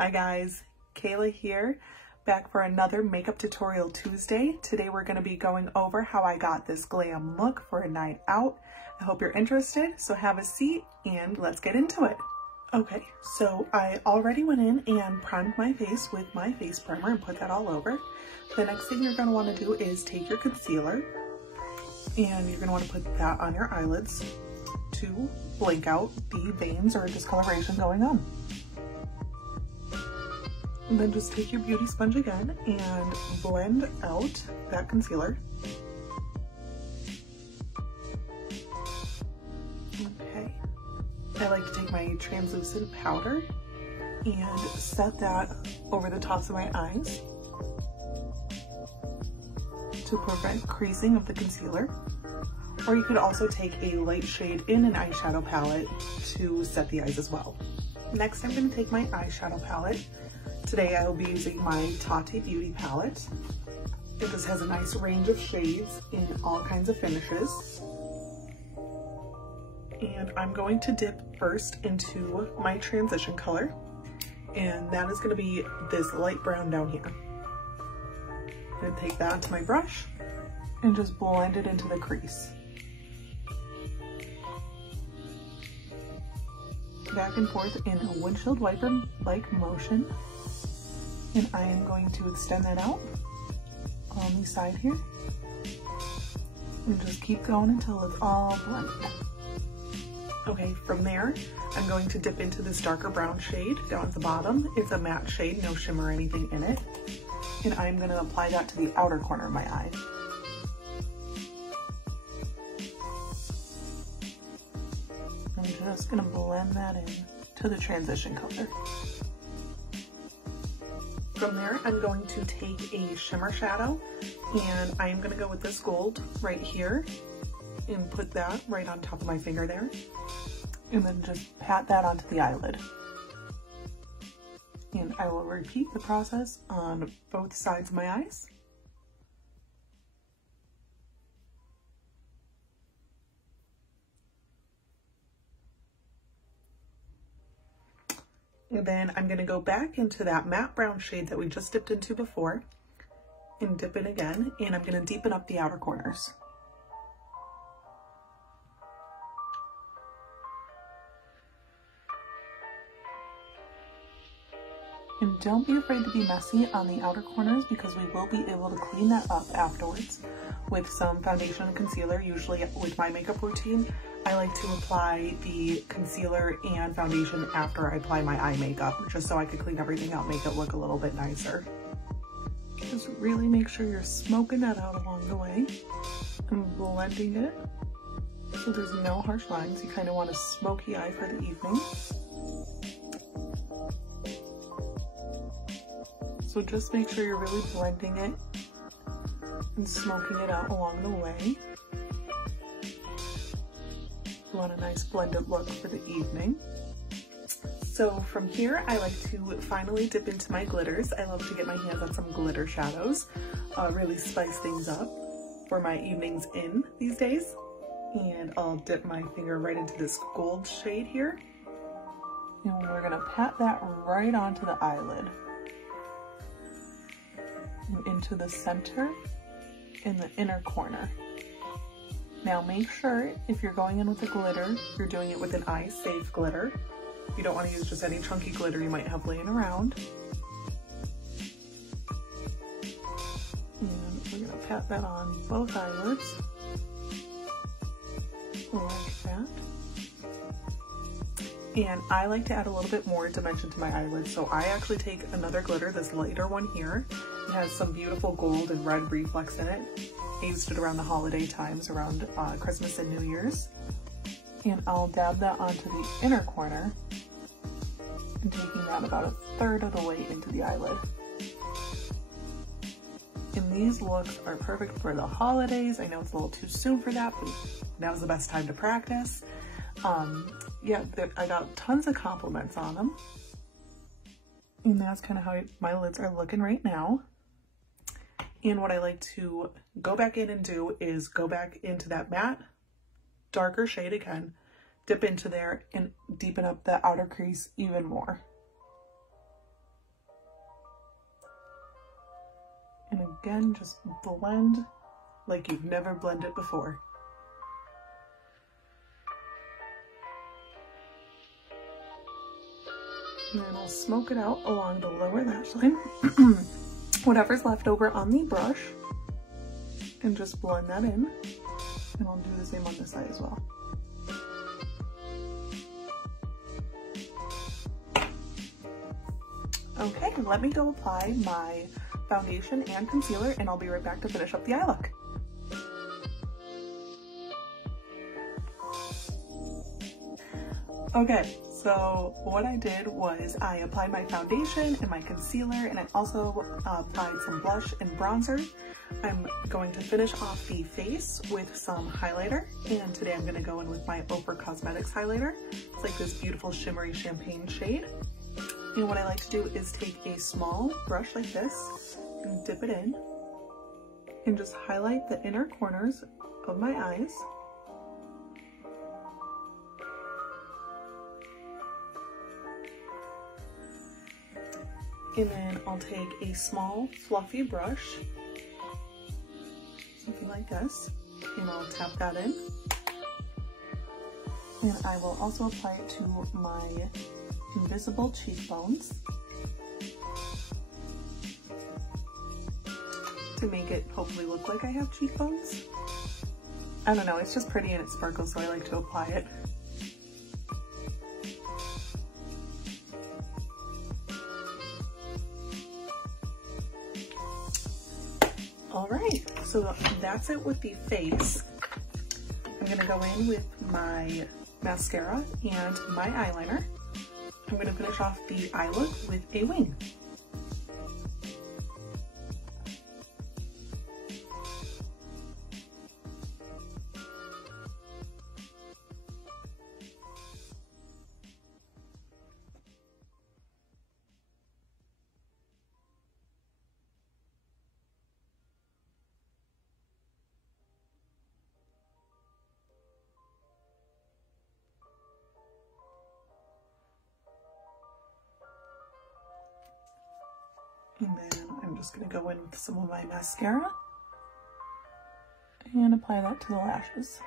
Hi guys, Kayla here, back for another makeup tutorial Tuesday. Today we're going to be going over how I got this glam look for a night out. I hope you're interested, so have a seat and let's get into it. Okay, so I already went in and primed my face with my face primer and put that all over. The next thing you're going to want to do is take your concealer and you're going to want to put that on your eyelids to blank out the veins or discoloration going on. And then just take your beauty sponge again and blend out that concealer. Okay. I like to take my translucent powder and set that over the tops of my eyes to prevent creasing of the concealer. Or you could also take a light shade in an eyeshadow palette to set the eyes as well. Next, I'm going to take my eyeshadow palette. Today I will be using my Tati Beauty palette. This has a nice range of shades in all kinds of finishes. And I'm going to dip first into my transition color. And that is going to be this light brown down here. I'm going to take that onto my brush and just blend it into the crease. Back and forth in a windshield wiper-like motion. And I am going to extend that out on the side here. And just keep going until it's all blended. Okay, from there, I'm going to dip into this darker brown shade down at the bottom. It's a matte shade, no shimmer or anything in it. And I'm going to apply that to the outer corner of my eye. I'm just going to blend that in to the transition color. From there, I'm going to take a shimmer shadow and I am going to go with this gold right here and put that right on top of my finger there. And then just pat that onto the eyelid. And I will repeat the process on both sides of my eyes. And then I'm going to go back into that matte brown shade that we just dipped into before and dip in again, and I'm going to deepen up the outer corners. And don't be afraid to be messy on the outer corners because we will be able to clean that up afterwards with some foundation and concealer. Usually with my makeup routine, I like to apply the concealer and foundation after I apply my eye makeup, just so I could clean everything out, make it look a little bit nicer. Just really make sure you're smoking that out along the way and blending it so there's no harsh lines. You kind of want a smoky eye for the evening. So just make sure you're really blending it and smoking it out along the way. You want a nice blended look for the evening. So from here, I like to finally dip into my glitters. I love to get my hands on some glitter shadows, really spice things up for my evenings in these days. And I'll dip my finger right into this gold shade here. And we're gonna pat that right onto the eyelid. And into the center in the inner corner. Now make sure if you're going in with a glitter, you're doing it with an eye safe glitter. You don't want to use just any chunky glitter you might have laying around. And we're going to pat that on both eyelids like that. And I like to add a little bit more dimension to my eyelids, so I actually take another glitter, this lighter one here. It has some beautiful gold and red reflex in it. I used it around the holiday times, around Christmas and New Year's. And I'll dab that onto the inner corner and taking that about 1/3 of the way into the eyelid. And these looks are perfect for the holidays. I know it's a little too soon for that, but now's the best time to practice. Yeah, I got tons of compliments on them. And that's kind of how my lids are looking right now. And what I like to go back in and do is go back into that matte, darker shade again, dip into there and deepen up the outer crease even more. again, just blend like you've never blended before. And then I'll smoke it out along the lower lash line. Whatever's left over on the brush, and just blend that in. And I'll do the same on this side as well. Okay, let me go apply my foundation and concealer, and I'll be right back to finish up the eye look. Okay, so what I did was I applied my foundation and my concealer, and I also applied some blush and bronzer. I'm going to finish off the face with some highlighter, and today I'm going to go in with my Oprah Cosmetics highlighter. It's like this beautiful shimmery champagne shade. And what I like to do is take a small brush like this and dip it in and just highlight the inner corners of my eyes. And then I'll take a small fluffy brush, something like this, and I'll tap that in. And I will also apply it to my invisible cheekbones to make it hopefully look like I have cheekbones. I don't know, it's just pretty and it sparkles, so I like to apply it. Alright, so that's it with the face. I'm gonna go in with my mascara and my eyeliner. I'm going to finish off the eye look with a wing. And then I'm just going to go in with some of my mascara and apply that to the lashes.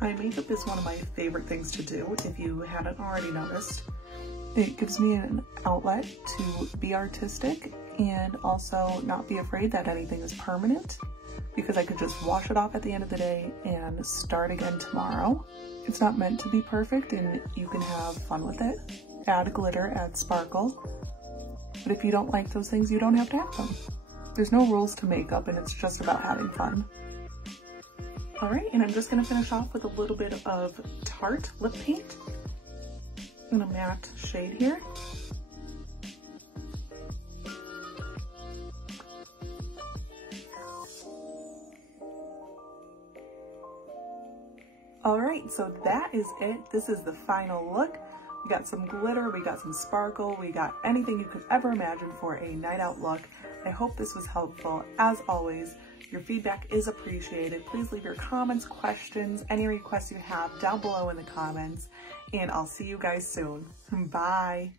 Eye makeup is one of my favorite things to do, if you hadn't already noticed. It gives me an outlet to be artistic and also not be afraid that anything is permanent, because I could just wash it off at the end of the day and start again tomorrow. It's not meant to be perfect, and you can have fun with it. Add glitter, add sparkle. But if you don't like those things, you don't have to have them. There's no rules to makeup, and it's just about having fun. Alright, and I'm just going to finish off with a little bit of Tarte lip paint in a matte shade here. Alright, so that is it. This is the final look. We got some glitter, we got some sparkle, we got anything you could ever imagine for a night out look. I hope this was helpful. As always, your feedback is appreciated. Please leave your comments, questions, any requests you have down below in the comments, and I'll see you guys soon. Bye!